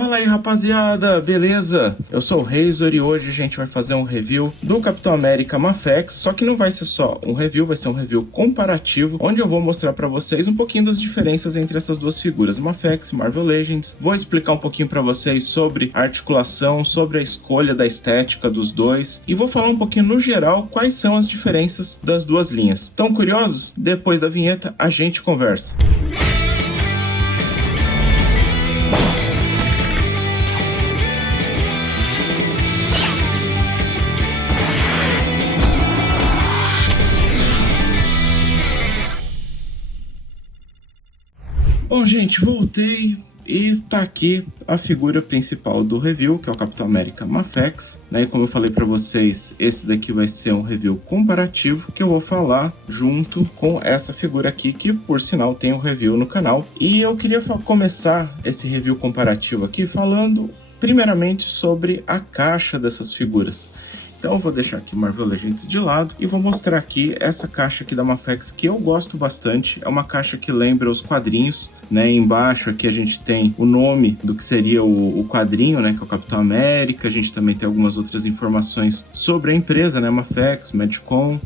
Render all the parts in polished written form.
Fala aí, rapaziada, beleza? Eu sou o Razor e hoje a gente vai fazer um review do Capitão América Mafex, só que não vai ser só um review, vai ser um review comparativo, onde eu vou mostrar pra vocês um pouquinho das diferenças entre essas duas figuras, Mafex e Marvel Legends. Vou explicar um pouquinho pra vocês sobre a articulação, sobre a escolha da estética dos dois e vou falar um pouquinho no geral quais são as diferenças das duas linhas. Estão curiosos? Depois da vinheta a gente conversa. Bom, gente, voltei e tá aqui a figura principal do review, que é o Capitão América Mafex, né? E como eu falei pra vocês, esse daqui vai ser um review comparativo, que eu vou falar junto com essa figura aqui, que por sinal tem um review no canal. E eu queria começar esse review comparativo aqui falando primeiramente sobre a caixa dessas figuras. Então eu vou deixar aqui Marvel Legends de lado e vou mostrar aqui essa caixa aqui da Mafex que eu gosto bastante. É uma caixa que lembra os quadrinhos, né? Embaixo aqui a gente tem o nome do que seria o quadrinho, né? Que é o Capitão América. A gente também tem algumas outras informações sobre a empresa, né? Mafex, Medicom.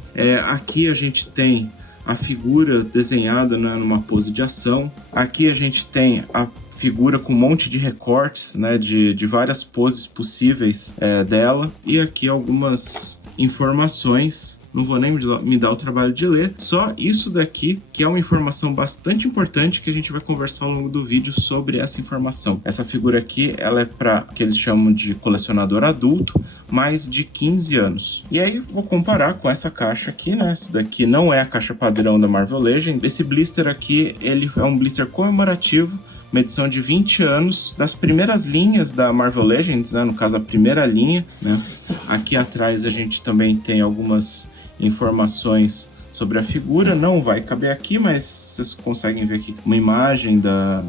Aqui a gente tem a figura desenhada, né, numa pose de ação. Aqui a gente tem a figura com um monte de recortes, né, de várias poses possíveis dela. E aqui algumas informações, não vou nem me dar o trabalho de ler, só isso daqui, que é uma informação bastante importante que a gente vai conversar ao longo do vídeo sobre essa informação. Essa figura aqui, ela é para que eles chamam de colecionador adulto, mais de 15 anos. E aí vou comparar com essa caixa aqui, né? Isso daqui não é a caixa padrão da Marvel Legends. Esse blister aqui, ele é um blister comemorativo, uma edição de 20 anos das primeiras linhas da Marvel Legends, né? No caso, a primeira linha, né? Aqui atrás a gente também tem algumas informações sobre a figura. Não vai caber aqui, mas vocês conseguem ver aqui uma imagem da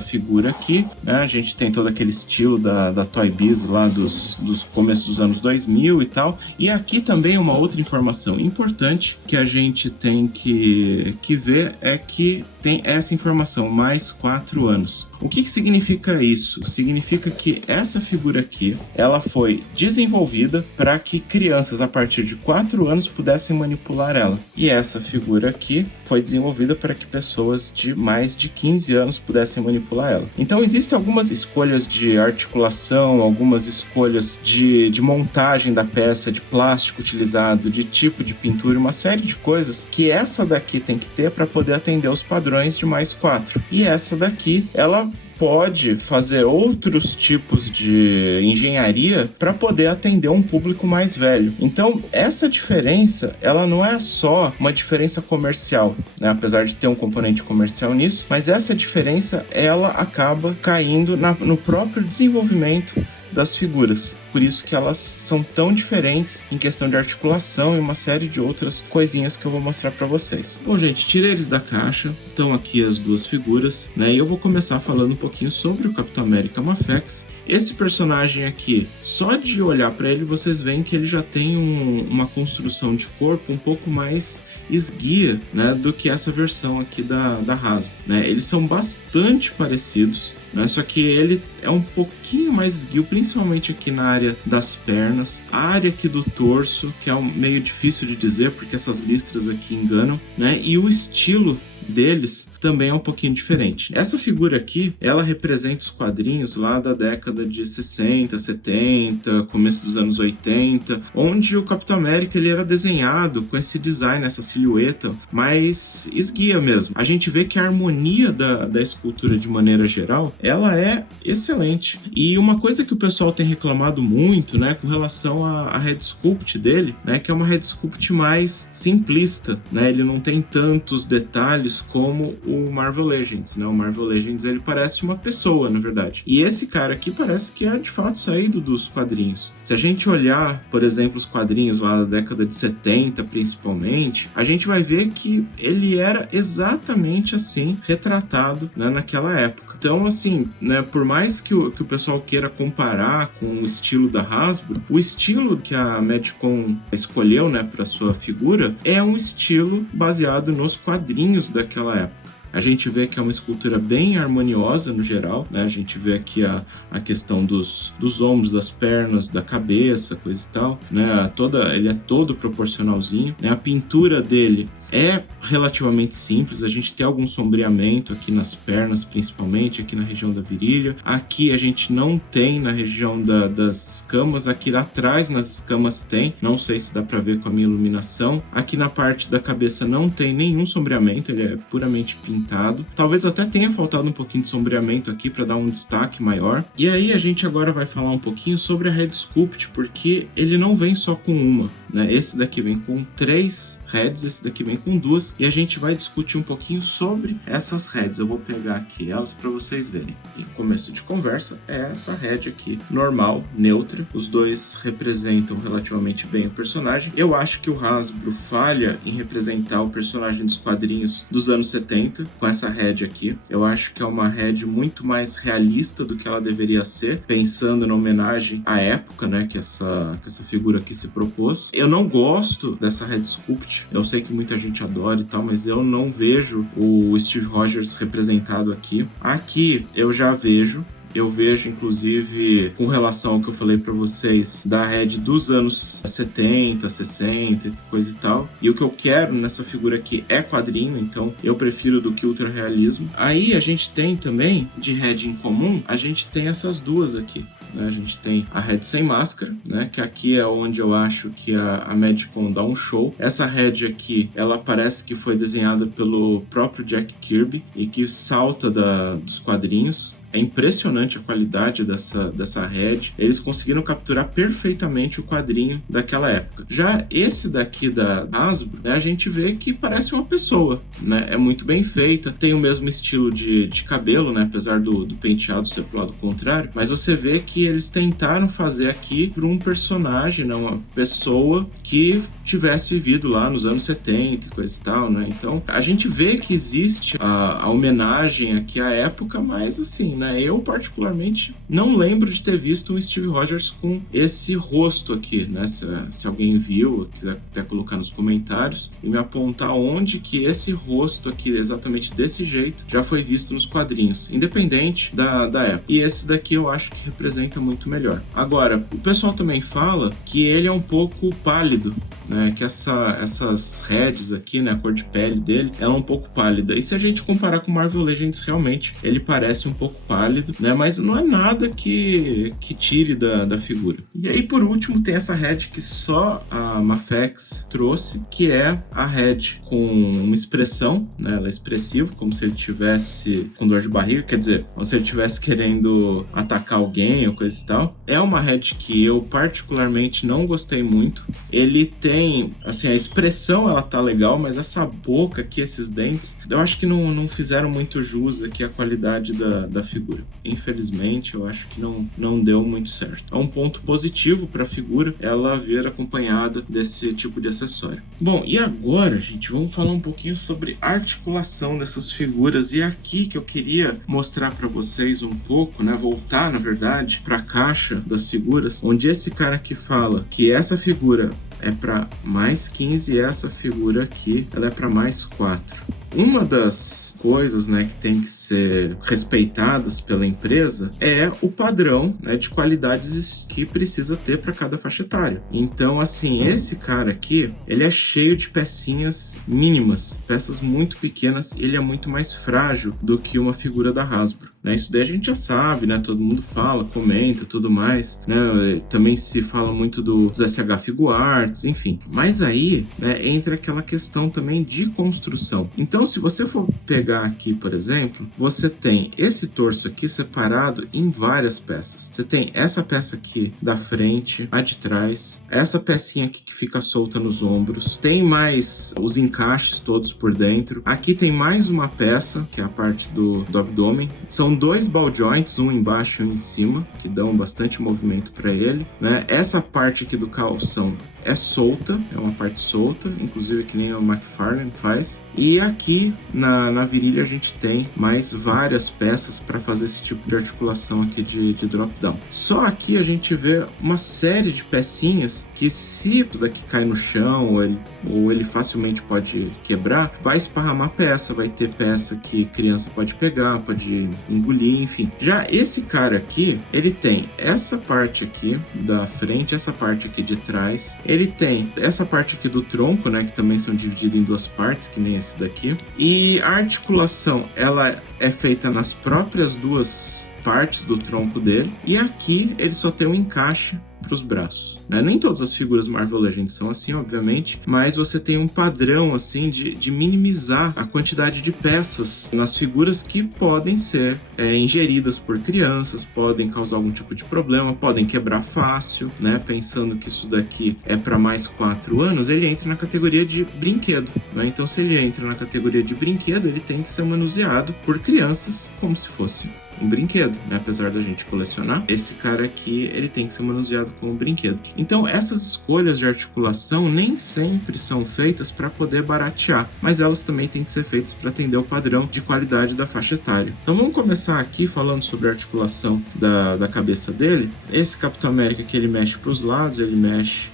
figura aqui, né? A gente tem todo aquele estilo da Toy Biz lá dos começos dos anos 2000 e tal. E aqui também uma outra informação importante que a gente tem que ver é que tem essa informação, mais 4 anos. O que significa isso? Significa que essa figura aqui, ela foi desenvolvida para que crianças a partir de 4 anos pudessem manipular ela. E essa figura aqui foi desenvolvida para que pessoas de mais de 15 anos pudessem manipular ela. Então existem algumas escolhas de articulação, algumas escolhas de montagem da peça, de plástico utilizado, de tipo de pintura, uma série de coisas que essa daqui tem que ter para poder atender os padrões de mais 4. E essa daqui, ela pode fazer outros tipos de engenharia para poder atender um público mais velho. Então, essa diferença, ela não é só uma diferença comercial, né? Apesar de ter um componente comercial nisso, mas essa diferença, ela acaba caindo no próprio desenvolvimento das figuras. Por isso que elas são tão diferentes em questão de articulação e uma série de outras coisinhas que eu vou mostrar para vocês. Bom, gente, tirei eles da caixa, estão aqui as duas figuras, né? E eu vou começar falando um pouquinho sobre o Capitão América Mafex. Esse personagem aqui, só de olhar para ele, vocês veem que ele já tem uma construção de corpo um pouco mais esguia, né, do que essa versão aqui da Hasbro, né? Eles são bastante parecidos, né? Só que ele é um pouquinho mais esguio, principalmente aqui na área das pernas, a área aqui do torso, que é meio difícil de dizer porque essas listras aqui enganam, né? E o estilo deles também é um pouquinho diferente. Essa figura aqui, ela representa os quadrinhos lá da década de 60, 70, começo dos anos 80, onde o Capitão América ele era desenhado com esse design, essa silhueta mais esguia mesmo. A gente vê que a harmonia da escultura de maneira geral, ela é excelente. E uma coisa que o pessoal tem reclamado muito, né, com relação à head sculpt dele, né, que é uma head sculpt mais simplista, né? Ele não tem tantos detalhes como o Marvel Legends, né? O Marvel Legends, ele parece uma pessoa, na verdade. E esse cara aqui parece que é, de fato, saído dos quadrinhos. Se a gente olhar, por exemplo, os quadrinhos lá da década de 70, principalmente, a gente vai ver que ele era exatamente assim, retratado, né, naquela época. Então, assim, né, por mais que o pessoal queira comparar com o estilo da Hasbro, o estilo que a Medicom escolheu, né, para sua figura é um estilo baseado nos quadrinhos daquela época. A gente vê que é uma escultura bem harmoniosa no geral, né? A gente vê aqui a questão dos ombros, das pernas, da cabeça, coisa e tal, né? Ele é todo proporcionalzinho, né? A pintura dele é relativamente simples, a gente tem algum sombreamento aqui nas pernas, principalmente, aqui na região da virilha. Aqui a gente não tem na região das escamas, aqui atrás nas escamas tem, não sei se dá para ver com a minha iluminação. Aqui na parte da cabeça não tem nenhum sombreamento, ele é puramente pintado. Talvez até tenha faltado um pouquinho de sombreamento aqui para dar um destaque maior. E aí a gente agora vai falar um pouquinho sobre a Head Sculpt, porque ele não vem só com uma, né? Esse daqui vem com 3 heads, esse daqui vem com 2, e a gente vai discutir um pouquinho sobre essas heads. Eu vou pegar aqui elas para vocês verem. E começo de conversa é essa head aqui, normal, neutra. Os dois representam relativamente bem o personagem. Eu acho que o Hasbro falha em representar o personagem dos quadrinhos dos anos 70 com essa head aqui. Eu acho que é uma head muito mais realista do que ela deveria ser, pensando na homenagem à época, né, que essa figura aqui se propôs. Eu não gosto dessa Head Sculpt. Eu sei que muita gente adora e tal, mas eu não vejo o Steve Rogers representado aqui. Aqui eu já vejo. Eu vejo, inclusive, com relação ao que eu falei pra vocês, da Head dos anos 70, 60, coisa e tal. E o que eu quero nessa figura aqui é quadrinho, então eu prefiro do que ultra realismo. Aí a gente tem também, de Head em comum, a gente tem essas duas aqui. A gente tem a Head sem máscara, né? Que aqui é onde eu acho que a Madcon dá um show. Essa Head aqui, ela parece que foi desenhada pelo próprio Jack Kirby e que salta dos quadrinhos. É impressionante a qualidade dessa head. Eles conseguiram capturar perfeitamente o quadrinho daquela época. Já esse daqui da Hasbro, né, a gente vê que parece uma pessoa, né? É muito bem feita, tem o mesmo estilo de cabelo, né? Apesar do penteado ser pro lado contrário, mas você vê que eles tentaram fazer aqui para um personagem, né? Uma pessoa que tivesse vivido lá nos anos 70 e coisa e tal, né? Então, a gente vê que existe a homenagem aqui à época, mas assim, né? Eu, particularmente, não lembro de ter visto um Steve Rogers com esse rosto aqui, né? Se alguém viu, quiser até colocar nos comentários e me apontar onde que esse rosto aqui, exatamente desse jeito, já foi visto nos quadrinhos, independente da época. E esse daqui eu acho que representa muito melhor. Agora, o pessoal também fala que ele é um pouco pálido, né? Que essas heads aqui, né? A cor de pele dele, ela é um pouco pálida. E se a gente comparar com Marvel Legends, realmente, ele parece um pouco pálido, né? Mas não é nada que tire da figura. E aí, por último, tem essa head que só a Mafex trouxe, que é a head com uma expressão, né? Ela é expressiva, como se ele tivesse com dor de barriga, quer dizer, como se ele estivesse querendo atacar alguém ou coisa e tal. É uma head que eu particularmente não gostei muito. Ele tem, assim, a expressão ela tá legal, mas essa boca aqui, esses dentes, eu acho que não fizeram muito jus aqui à qualidade da figura. Infelizmente, eu acho que não deu muito certo. É um ponto positivo para a figura ela vir acompanhada desse tipo de acessório. Bom, e agora, gente, vamos falar um pouquinho sobre a articulação dessas figuras. E é aqui que eu queria mostrar para vocês um pouco, né, voltar, na verdade, para a caixa das figuras, onde esse cara aqui fala que essa figura é para mais 15 e essa figura aqui ela é para mais 4. Uma das coisas, né, que tem que ser respeitadas pela empresa é o padrão, né, de qualidades que precisa ter para cada faixa etária. Então, assim, esse cara aqui, ele é cheio de pecinhas mínimas, peças muito pequenas, ele é muito mais frágil do que uma figura da Hasbro, né? Isso daí a gente já sabe, né? Todo mundo fala, comenta, tudo mais, né? Também se fala muito dos SH Figuarts, enfim. Mas aí, né, entra aquela questão também de construção. Então, se você for pegar aqui, por exemplo, você tem esse torso aqui separado em várias peças. Você tem essa peça aqui da frente, a de trás, essa pecinha aqui que fica solta nos ombros, tem mais os encaixes todos por dentro. Aqui tem mais uma peça, que é a parte do abdômen. São 2 ball joints, um embaixo e um em cima, que dão bastante movimento para ele, né? Essa parte aqui do calção é solta, é uma parte solta, inclusive que nem o McFarlane faz. E aqui aqui na virilha a gente tem mais várias peças para fazer esse tipo de articulação aqui de drop-down. Só aqui a gente vê uma série de pecinhas que, se tudo aqui cai no chão ou ele facilmente pode quebrar, vai esparramar peça, vai ter peça que criança pode pegar, pode engolir, enfim. Já esse cara aqui, ele tem essa parte aqui da frente, essa parte aqui de trás, ele tem essa parte aqui do tronco, né, que também são divididas em duas partes, que nem esse daqui, e a articulação, ela é feita nas próprias duas partes do tronco dele, e aqui ele só tem um encaixe para os braços, né? Nem todas as figuras Marvel Legends são assim, obviamente, mas você tem um padrão assim de minimizar a quantidade de peças nas figuras que podem ser ingeridas por crianças, podem causar algum tipo de problema, podem quebrar fácil, né? Pensando que isso daqui é para mais 4 anos, ele entra na categoria de brinquedo, né? Então, se ele entra na categoria de brinquedo, ele tem que ser manuseado por crianças como se fosse um brinquedo, né? Apesar da gente colecionar, esse cara aqui, ele tem que ser manuseado como um brinquedo. Então, essas escolhas de articulação nem sempre são feitas para poder baratear, mas elas também têm que ser feitas para atender o padrão de qualidade da faixa etária. Então, vamos começar aqui falando sobre a articulação da cabeça dele. Esse Capitão América que ele mexe para os lados, ele mexe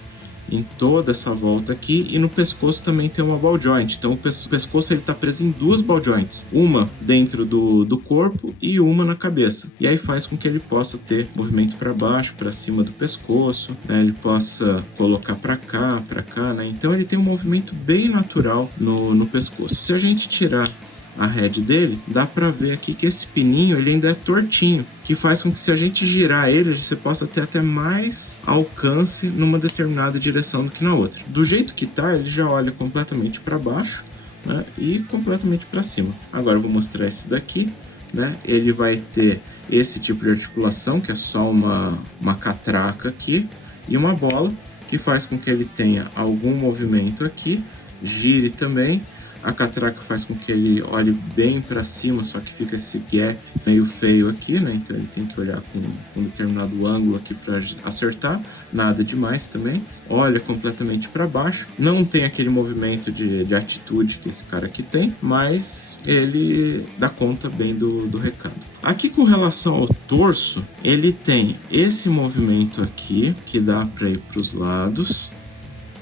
em toda essa volta aqui, e no pescoço também tem uma ball joint. Então o pescoço ele tá preso em duas ball joints, uma dentro do corpo e uma na cabeça, e aí faz com que ele possa ter movimento para baixo, para cima do pescoço, né? Ele possa colocar para cá, né? Então ele tem um movimento bem natural no pescoço. Se a gente tirar a head dele, dá para ver aqui que esse pininho ele ainda é tortinho, que faz com que, se a gente girar ele, você possa ter até mais alcance numa determinada direção do que na outra. Do jeito que tá, ele já olha completamente para baixo, né, e completamente para cima. Agora eu vou mostrar esse daqui, né? Ele vai ter esse tipo de articulação, que é só uma catraca aqui e uma bola, que faz com que ele tenha algum movimento aqui, gire também. A catraca faz com que ele olhe bem para cima, só que fica esse gap meio feio aqui, né? Então ele tem que olhar com um determinado ângulo aqui para acertar, nada demais também. Olha completamente para baixo, não tem aquele movimento de atitude que esse cara aqui tem, mas ele dá conta bem do recado. Aqui, com relação ao torso, ele tem esse movimento aqui, que dá para ir para os lados,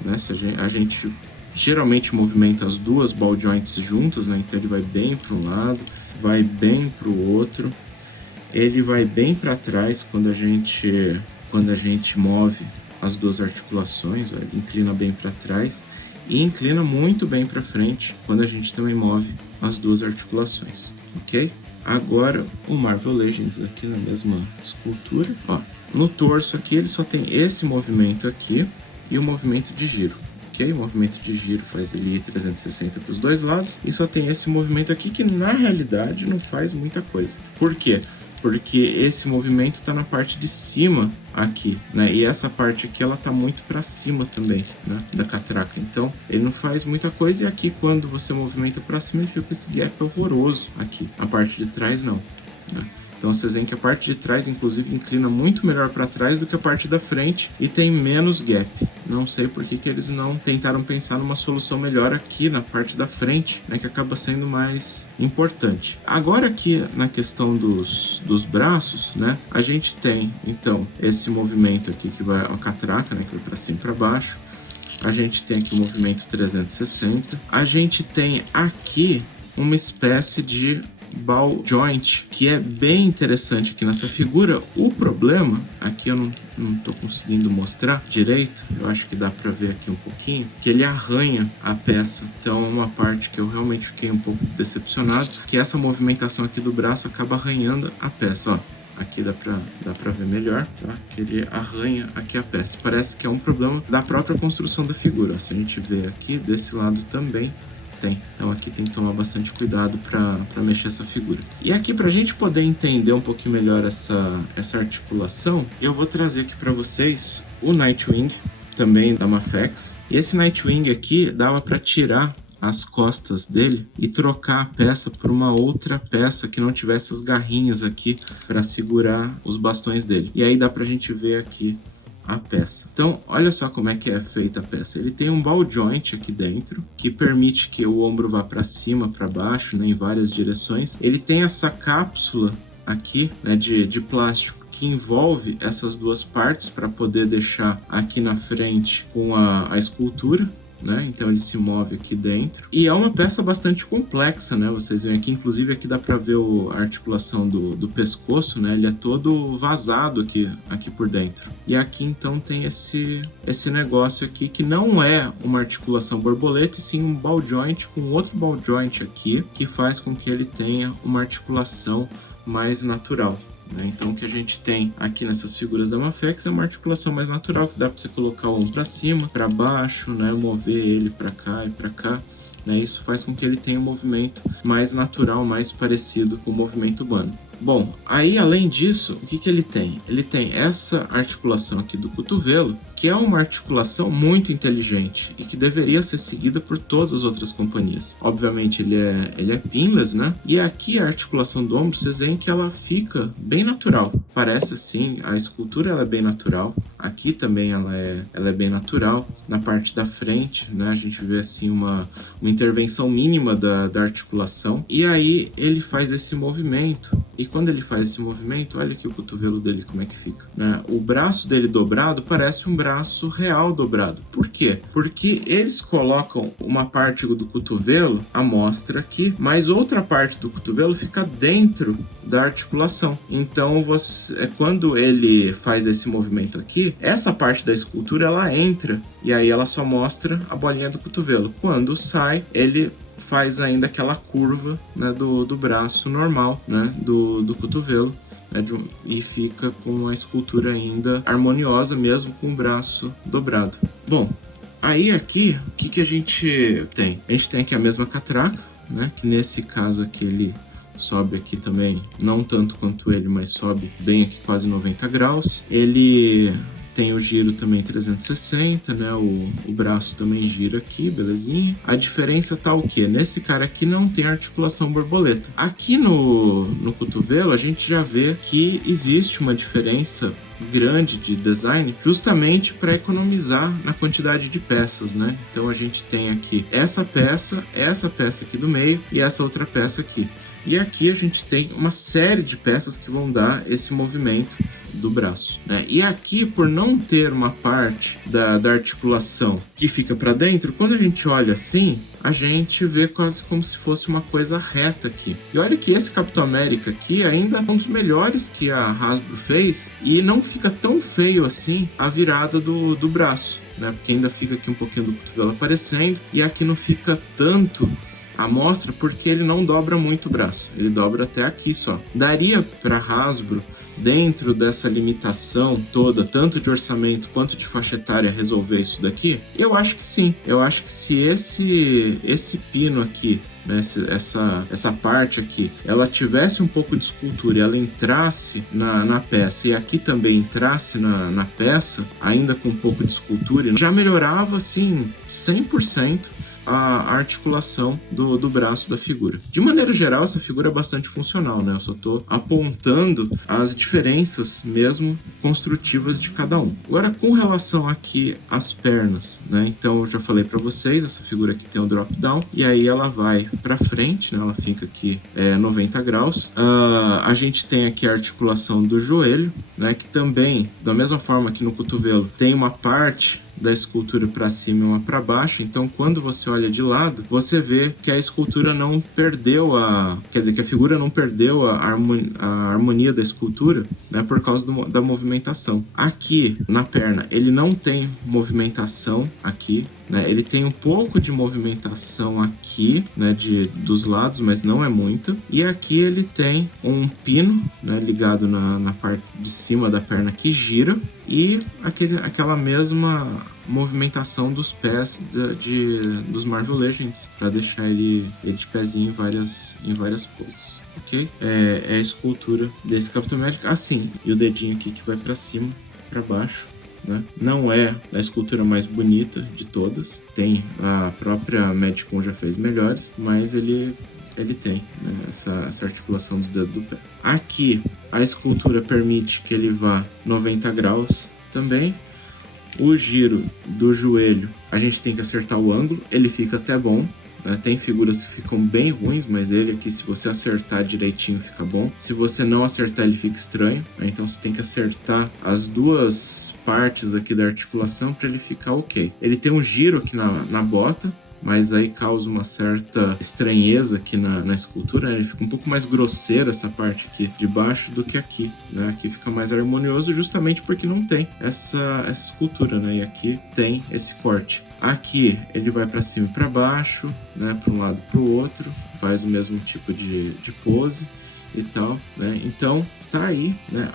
né? Se a gente geralmente movimenta as duas ball joints juntas, né? Então ele vai bem para um lado, vai bem para o outro, ele vai bem para trás quando a gente move as duas articulações, ó, ele inclina bem para trás e inclina muito bem para frente quando a gente também move as duas articulações, ok? Agora o Marvel Legends aqui na mesma escultura, ó, no torso aqui ele só tem esse movimento aqui e o movimento de giro. Ok, o movimento de giro faz ele ir 360 para os dois lados, e só tem esse movimento aqui que na realidade não faz muita coisa. Por quê? Porque esse movimento está na parte de cima aqui, né? E essa parte aqui ela tá muito para cima também, né? Da catraca. Então ele não faz muita coisa, e aqui quando você movimenta para cima ele fica com esse gap horroroso aqui. A parte de trás não, né? Então vocês veem que a parte de trás, inclusive, inclina muito melhor para trás do que a parte da frente e tem menos gap. Não sei por que eles não tentaram pensar numa solução melhor aqui na parte da frente, né, que acaba sendo mais importante. Agora aqui na questão dos braços, né, a gente tem então esse movimento aqui que vai uma catraca, né, que vai para cima e para baixo. A gente tem aqui o movimento 360. A gente tem aqui uma espécie de ball joint, que é bem interessante aqui nessa figura. O problema, aqui eu não tô conseguindo mostrar direito, eu acho que dá para ver aqui um pouquinho, que ele arranha a peça. Então é uma parte que eu realmente fiquei um pouco decepcionado, que essa movimentação aqui do braço acaba arranhando a peça, ó. Aqui dá pra ver melhor, tá? Que ele arranha aqui a peça. Parece que é um problema da própria construção da figura. Se a gente vê aqui, desse lado também tem. Então aqui tem que tomar bastante cuidado para mexer essa figura. E aqui, para a gente poder entender um pouquinho melhor essa articulação, eu vou trazer aqui para vocês o Nightwing, também da Mafex. E esse Nightwing aqui dava para tirar as costas dele e trocar a peça por uma outra peça que não tivesse as garrinhas aqui para segurar os bastões dele. E aí dá pra gente ver aqui a peça. Então, olha só como é que é feita a peça. Ele tem um ball joint aqui dentro, que permite que o ombro vá para cima, para baixo, né, em várias direções. Ele tem essa cápsula aqui, né, de plástico, que envolve essas duas partes para poder deixar aqui na frente com a escultura. Né? Então ele se move aqui dentro. E é uma peça bastante complexa, né? Vocês veem aqui, inclusive aqui dá para ver a articulação do pescoço, né? Ele é todo vazado aqui por dentro. E aqui então tem esse negócio aqui que não é uma articulação borboleta, e sim um ball joint com outro ball joint aqui, que faz com que ele tenha uma articulação mais natural. Então o que a gente tem aqui nessas figuras da Mafex é uma articulação mais natural, que dá para você colocar o ombro para cima, para baixo, né? Mover ele para cá e para cá. Isso faz com que ele tenha um movimento mais natural, mais parecido com o movimento humano. Bom, aí além disso, o que ele tem? Ele tem essa articulação aqui do cotovelo, que é uma articulação muito inteligente e que deveria ser seguida por todas as outras companhias. Obviamente ele é pinless, né? E aqui a articulação do ombro, vocês veem que ela fica bem natural. Parece assim, a escultura ela é bem natural. Aqui também ela é bem natural. Na parte da frente, né, a gente vê assim uma intervenção mínima da articulação. E aí ele faz esse movimento. E quando ele faz esse movimento, olha aqui o cotovelo dele como é que fica, né? O braço dele dobrado parece um braço real dobrado. Por quê? Porque eles colocam uma parte do cotovelo à mostra aqui, mas outra parte do cotovelo fica dentro da articulação. Então, quando ele faz esse movimento aqui, essa parte da escultura ela entra e aí ela só mostra a bolinha do cotovelo. Quando sai, ele faz ainda aquela curva, né, do braço normal, né, do cotovelo, né, e fica com a escultura ainda harmoniosa, mesmo com o braço dobrado. Bom, aí aqui, o que a gente tem? A gente tem aqui a mesma catraca, né, que nesse caso aqui ele sobe aqui também, não tanto quanto ele, mas sobe bem aqui, quase 90 graus. Ele tem o giro também 360, né? O braço também gira aqui, belezinha. A diferença tá o quê? Nesse cara aqui não tem articulação borboleta. Aqui no cotovelo a gente já vê que existe uma diferença grande de design, justamente para economizar na quantidade de peças, né? Então a gente tem aqui essa peça aqui do meio e essa outra peça aqui. E aqui a gente tem uma série de peças que vão dar esse movimento do braço, né? E aqui, por não ter uma parte da articulação que fica para dentro, quando a gente olha assim, a gente vê quase como se fosse uma coisa reta aqui. E olha que esse Capitão América aqui ainda é um dos melhores que a Hasbro fez, e não fica tão feio assim a virada do braço, né? Porque ainda fica aqui um pouquinho do cotovelo aparecendo, e aqui não fica tanto a mostra porque ele não dobra muito o braço, ele dobra até aqui só. Daria para Hasbro, dentro dessa limitação toda, tanto de orçamento quanto de faixa etária, resolver isso daqui? Eu acho que sim. Eu acho que se esse pino aqui, né, essa parte aqui, ela tivesse um pouco de escultura e ela entrasse na peça, e aqui também entrasse na peça, ainda com um pouco de escultura, já melhorava assim 100% a articulação do braço da figura. De maneira geral, essa figura é bastante funcional, né? Eu só estou apontando as diferenças mesmo construtivas de cada um. Agora, com relação aqui às pernas, né? Então, eu já falei para vocês, essa figura aqui tem um drop down, e aí ela vai para frente, né? Ela fica aqui 90 graus. A gente tem aqui a articulação do joelho, né? Que também, da mesma forma que no cotovelo, tem uma parte da escultura para cima e uma para baixo. Então, quando você olha de lado, você vê que a escultura não perdeu quer dizer, que a figura não perdeu a harmonia da escultura, né, por causa da movimentação. Aqui na perna, ele não tem movimentação aqui, né? Ele tem um pouco de movimentação aqui, né, dos lados, mas não é muita. E aqui ele tem um pino, né, ligado na parte de cima da perna que gira, e aquela mesma movimentação dos pés dos Marvel Legends, para deixar ele de pezinho em várias poses. Ok? É a escultura desse Capitão América assim, e o dedinho aqui que vai para cima, para baixo, né? Não é a escultura mais bonita de todas, tem a própria Madcon já fez melhores, mas ele tem, né, essa articulação do dedo do pé. Aqui a escultura permite que ele vá 90 graus também. O giro do joelho, a gente tem que acertar o ângulo, ele fica até bom. Tem figuras que ficam bem ruins, mas ele aqui, se você acertar direitinho, fica bom. Se você não acertar, ele fica estranho. Então você tem que acertar as duas partes aqui da articulação para ele ficar ok. Ele tem um giro aqui na bota, mas aí causa uma certa estranheza aqui na escultura, né? Ele fica um pouco mais grosseiro essa parte aqui de baixo do que aqui, né? Aqui fica mais harmonioso justamente porque não tem essa escultura, né? E aqui tem esse corte. Aqui ele vai para cima e para baixo, né? Para um lado e para o outro, faz o mesmo tipo de pose e tal, né? Então tá aí, né?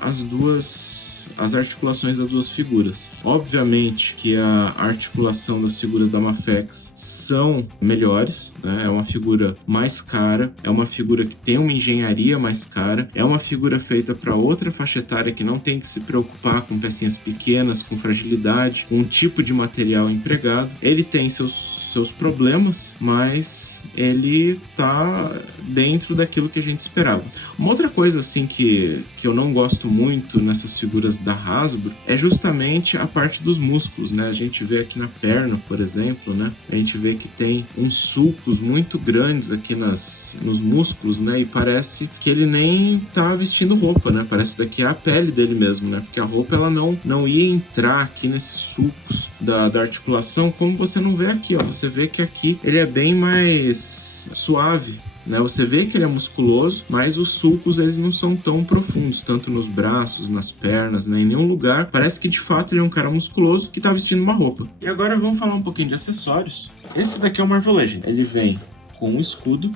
As articulações das duas figuras. Obviamente que a articulação das figuras da Mafex são melhores, né? É uma figura mais cara, é uma figura que tem uma engenharia mais cara, é uma figura feita para outra faixa etária que não tem que se preocupar com pecinhas pequenas, com fragilidade, com o tipo de material empregado. Ele tem seus problemas, mas ele tá dentro daquilo que a gente esperava. Uma outra coisa assim que eu não gosto muito nessas figuras da Hasbro é justamente a parte dos músculos, né? A gente vê aqui na perna, por exemplo, né? A gente vê que tem uns sulcos muito grandes aqui nos músculos, né? E parece que ele nem tá vestindo roupa, né? Parece que daqui é a pele dele mesmo, né? Porque a roupa ela não ia entrar aqui nesses sulcos da articulação, como você não vê aqui, ó. Você vê que aqui ele é bem mais suave, né? Você vê que ele é musculoso, mas os sulcos eles não são tão profundos, tanto nos braços, nas pernas, né? Em nenhum lugar. Parece que de fato ele é um cara musculoso que tá vestindo uma roupa. E agora vamos falar um pouquinho de acessórios. Esse daqui é o Marvel Legends. Ele vem com um escudo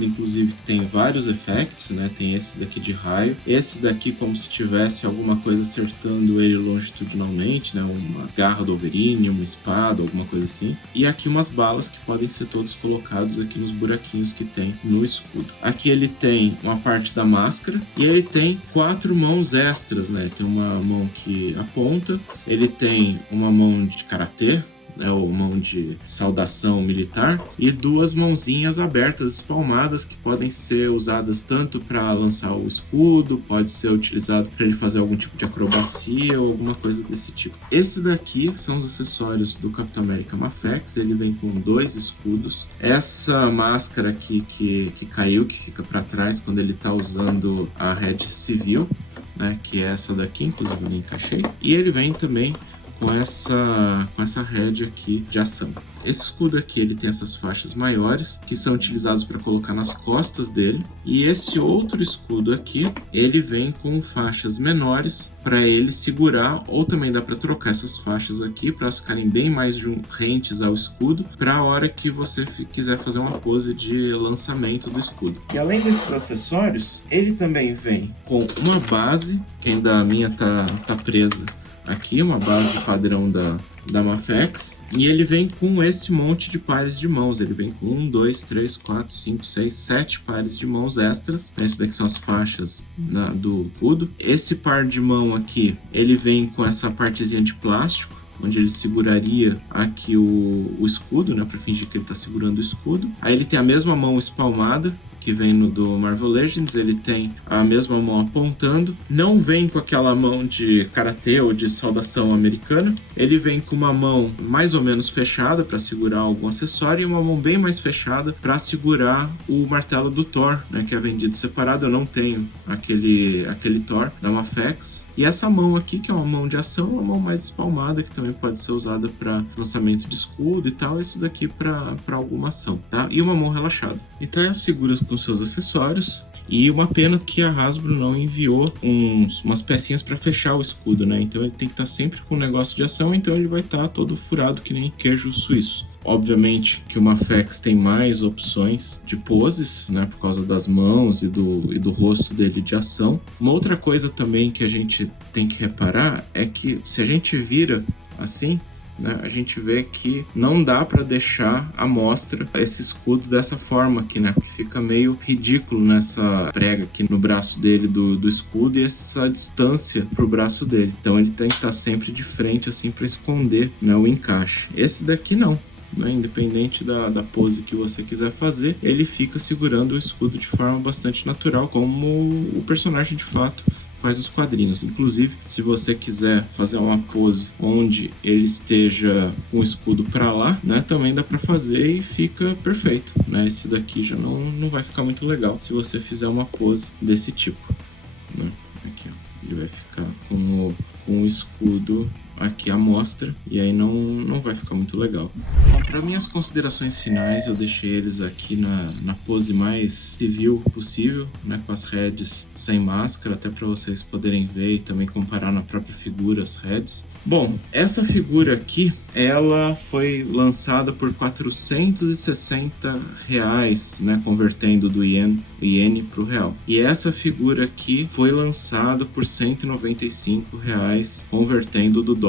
inclusive que tem vários effects, né? Tem esse daqui de raio, esse daqui como se tivesse alguma coisa acertando ele longitudinalmente, né? Uma garra do Wolverine, uma espada, alguma coisa assim. E aqui umas balas que podem ser todos colocados aqui nos buraquinhos que tem no escudo. Aqui ele tem uma parte da máscara e ele tem 4 mãos extras, né? Tem uma mão que aponta, ele tem uma mão de karatê, né, ou mão de saudação militar, e 2 mãozinhas abertas, espalmadas, que podem ser usadas tanto para lançar o escudo, pode ser utilizado para ele fazer algum tipo de acrobacia ou alguma coisa desse tipo. Esse daqui são os acessórios do Capitão América Mafex, ele vem com 2 escudos. Essa máscara aqui que caiu, que fica para trás quando ele está usando a Red Civil, né, que é essa daqui, inclusive eu encaixei, e ele vem também com essa head aqui de ação. Esse escudo aqui ele tem essas faixas maiores que são utilizadas para colocar nas costas dele, e esse outro escudo aqui ele vem com faixas menores para ele segurar, ou também dá para trocar essas faixas aqui para elas ficarem bem mais rentes ao escudo para a hora que você quiser fazer uma pose de lançamento do escudo. E além desses acessórios, ele também vem com uma base, que ainda a minha tá presa aqui, uma base padrão da Mafex, e ele vem com esse monte de pares de mãos. Ele vem com 1, 2, 3, 4, 5, 6, 7 pares de mãos extras. Isso daqui são as faixas do escudo. Esse par de mão aqui, ele vem com essa partezinha de plástico, onde ele seguraria aqui o escudo, né, para fingir que ele está segurando o escudo. Aí ele tem a mesma mão espalmada, que vem no do Marvel Legends, ele tem a mesma mão apontando, não vem com aquela mão de karatê ou de saudação americana, ele vem com uma mão mais ou menos fechada para segurar algum acessório e uma mão bem mais fechada para segurar o martelo do Thor, né, que é vendido separado. Eu não tenho aquele Thor da Mafex. E essa mão aqui, que é uma mão de ação, uma mão mais espalmada, que também pode ser usada para lançamento de escudo e tal, isso daqui para alguma ação, tá? E uma mão relaxada. Então é as figuras com seus acessórios. E uma pena que a Hasbro não enviou umas pecinhas para fechar o escudo, né? Então ele tem que estar sempre com um negócio de ação, então ele vai estar todo furado que nem queijo suíço. Obviamente que o Mafex tem mais opções de poses, né, por causa das mãos e do rosto dele de ação. Uma outra coisa também que a gente tem que reparar é que se a gente vira assim, né, a gente vê que não dá para deixar à mostra esse escudo dessa forma aqui, né? Porque fica meio ridículo nessa prega aqui no braço dele do escudo e essa distância pro braço dele. Então ele tem que estar sempre de frente assim para esconder, né, o encaixe. Esse daqui não. Né, independente da pose que você quiser fazer, ele fica segurando o escudo de forma bastante natural, como o personagem de fato faz os quadrinhos. Inclusive, se você quiser fazer uma pose onde ele esteja com o escudo para lá, né, também dá para fazer e fica perfeito, né? Esse daqui já não vai ficar muito legal se você fizer uma pose desse tipo, né? Aqui, ó, ele vai ficar com o escudo aqui à mostra, e aí não vai ficar muito legal. Para minhas considerações finais, eu deixei eles aqui na pose mais civil possível, né, com as heads sem máscara, até para vocês poderem ver e também comparar na própria figura as heads. Bom, essa figura aqui, ela foi lançada por R$460, né, convertendo do iene para o real. E essa figura aqui foi lançada por R$195, convertendo do dólar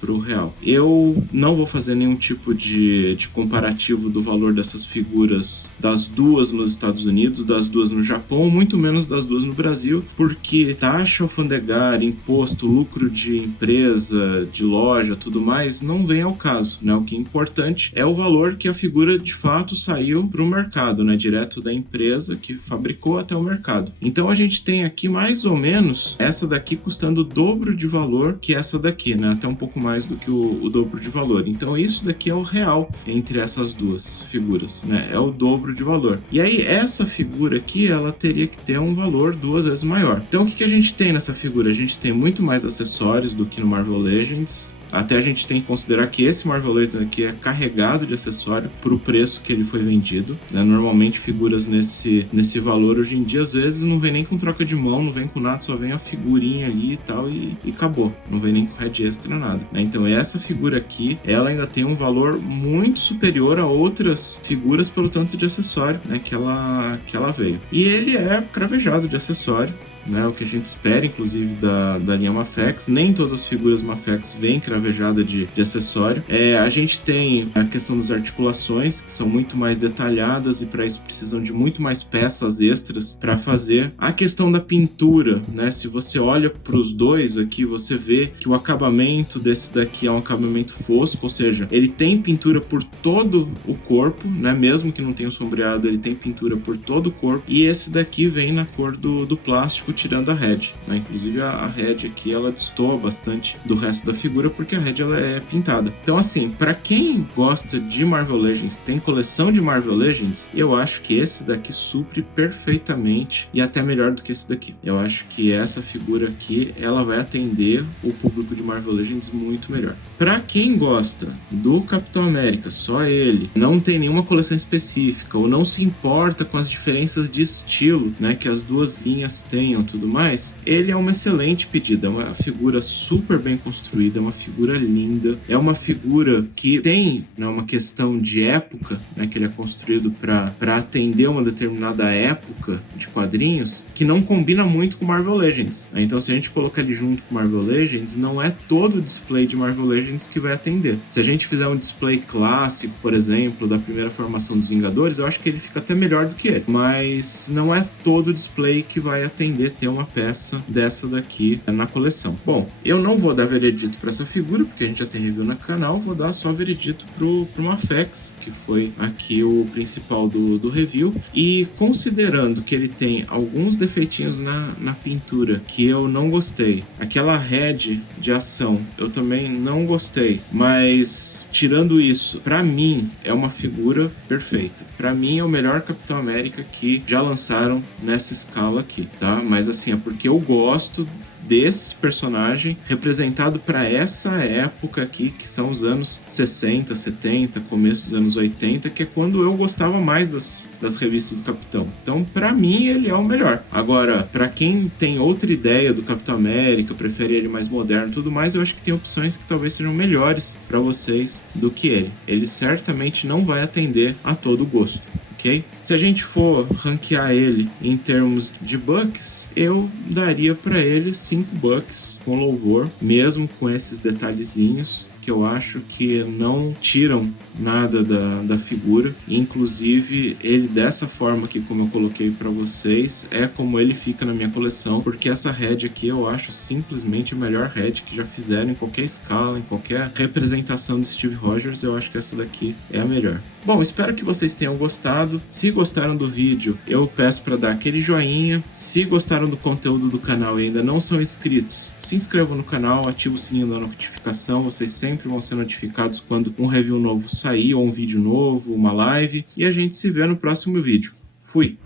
para o real. Eu não vou fazer nenhum tipo de comparativo do valor dessas figuras das duas nos Estados Unidos, das duas no Japão, muito menos das duas no Brasil, porque taxa alfandegária, imposto, lucro de empresa, de loja, tudo mais, não vem ao caso, né? O que é importante é o valor que a figura de fato saiu para o mercado, né? Direto da empresa que fabricou até o mercado. Então a gente tem aqui mais ou menos essa daqui custando o dobro de valor que essa daqui, né? Até um pouco mais do que o dobro de valor. Então isso daqui é o real entre essas duas figuras, né? É o dobro de valor. E aí essa figura aqui, ela teria que ter um valor 2 vezes maior. Então o que a gente tem nessa figura? A gente tem muito mais acessórios do que no Marvel Legends. Até a gente tem que considerar que esse Marvel Legends aqui é carregado de acessório para o preço que ele foi vendido, né? Normalmente figuras nesse valor hoje em dia às vezes não vem nem com troca de mão, não vem com nada, só vem a figurinha ali e tal e acabou, não vem nem com head extra, nada, né? Então essa figura aqui, ela ainda tem um valor muito superior a outras figuras pelo tanto de acessório, né, que ela veio. E ele é cravejado de acessório, né, o que a gente espera, inclusive, da linha Mafex. Nem todas as figuras Mafex vêm cravejada de acessório. A gente tem a questão das articulações, que são muito mais detalhadas e para isso precisam de muito mais peças extras para fazer. A questão da pintura, né, se você olha para os dois aqui, você vê que o acabamento desse daqui é um acabamento fosco, ou seja, ele tem pintura por todo o corpo, né, mesmo que não tenha sombreado, ele tem pintura por todo o corpo, e esse daqui vem na cor do plástico, tirando a head, né? Inclusive a head aqui, ela destoa bastante do resto da figura, porque a head ela é pintada. Então assim, para quem gosta de Marvel Legends, tem coleção de Marvel Legends, eu acho que esse daqui supre perfeitamente e até melhor do que esse daqui. Eu acho que essa figura aqui, ela vai atender o público de Marvel Legends muito melhor. Para quem gosta do Capitão América, só ele, não tem nenhuma coleção específica ou não se importa com as diferenças de estilo, né, que as duas linhas tenham, tudo mais, ele é uma excelente pedida, é uma figura super bem construída, é uma figura linda, é uma figura que tem, né, uma questão de época, né, que ele é construído para atender uma determinada época de quadrinhos, que não combina muito com Marvel Legends, né? Então se a gente colocar ele junto com Marvel Legends, não é todo o display de Marvel Legends que vai atender. Se a gente fizer um display clássico, por exemplo, da primeira formação dos Vingadores, eu acho que ele fica até melhor do que ele, mas não é todo o display que vai atender ter uma peça dessa daqui na coleção. Bom, eu não vou dar veredito para essa figura, porque a gente já tem review no canal, vou dar só veredito pro Mafex, que foi aqui o principal do review, e considerando que ele tem alguns defeitinhos na pintura que eu não gostei, aquela head de ação eu também não gostei, mas tirando isso, para mim é uma figura perfeita. Para mim é o melhor Capitão América que já lançaram nessa escala aqui, tá? Mas assim, é porque eu gosto desse personagem representado para essa época aqui, que são os anos 60, 70, começo dos anos 80, que é quando eu gostava mais das revistas do Capitão. Então, para mim, ele é o melhor. Agora, para quem tem outra ideia do Capitão América, prefere ele mais moderno e tudo mais, eu acho que tem opções que talvez sejam melhores para vocês do que ele. Ele certamente não vai atender a todo gosto. Okay? Se a gente for ranquear ele em termos de bucks, eu daria para ele 5 bucks com louvor, mesmo com esses detalhezinhos. que eu acho que não tiram nada da figura. Inclusive, ele dessa forma aqui, como eu coloquei para vocês, é como ele fica na minha coleção, porque essa head aqui eu acho simplesmente a melhor head que já fizeram em qualquer escala, em qualquer representação do Steve Rogers. Eu acho que essa daqui é a melhor. Bom, espero que vocês tenham gostado. Se gostaram do vídeo, eu peço para dar aquele joinha. Se gostaram do conteúdo do canal e ainda não são inscritos, se inscrevam no canal, ative o sininho da notificação. Vocês sempre vão ser notificados quando um review novo sair, ou um vídeo novo, uma live. E a gente se vê no próximo vídeo. Fui!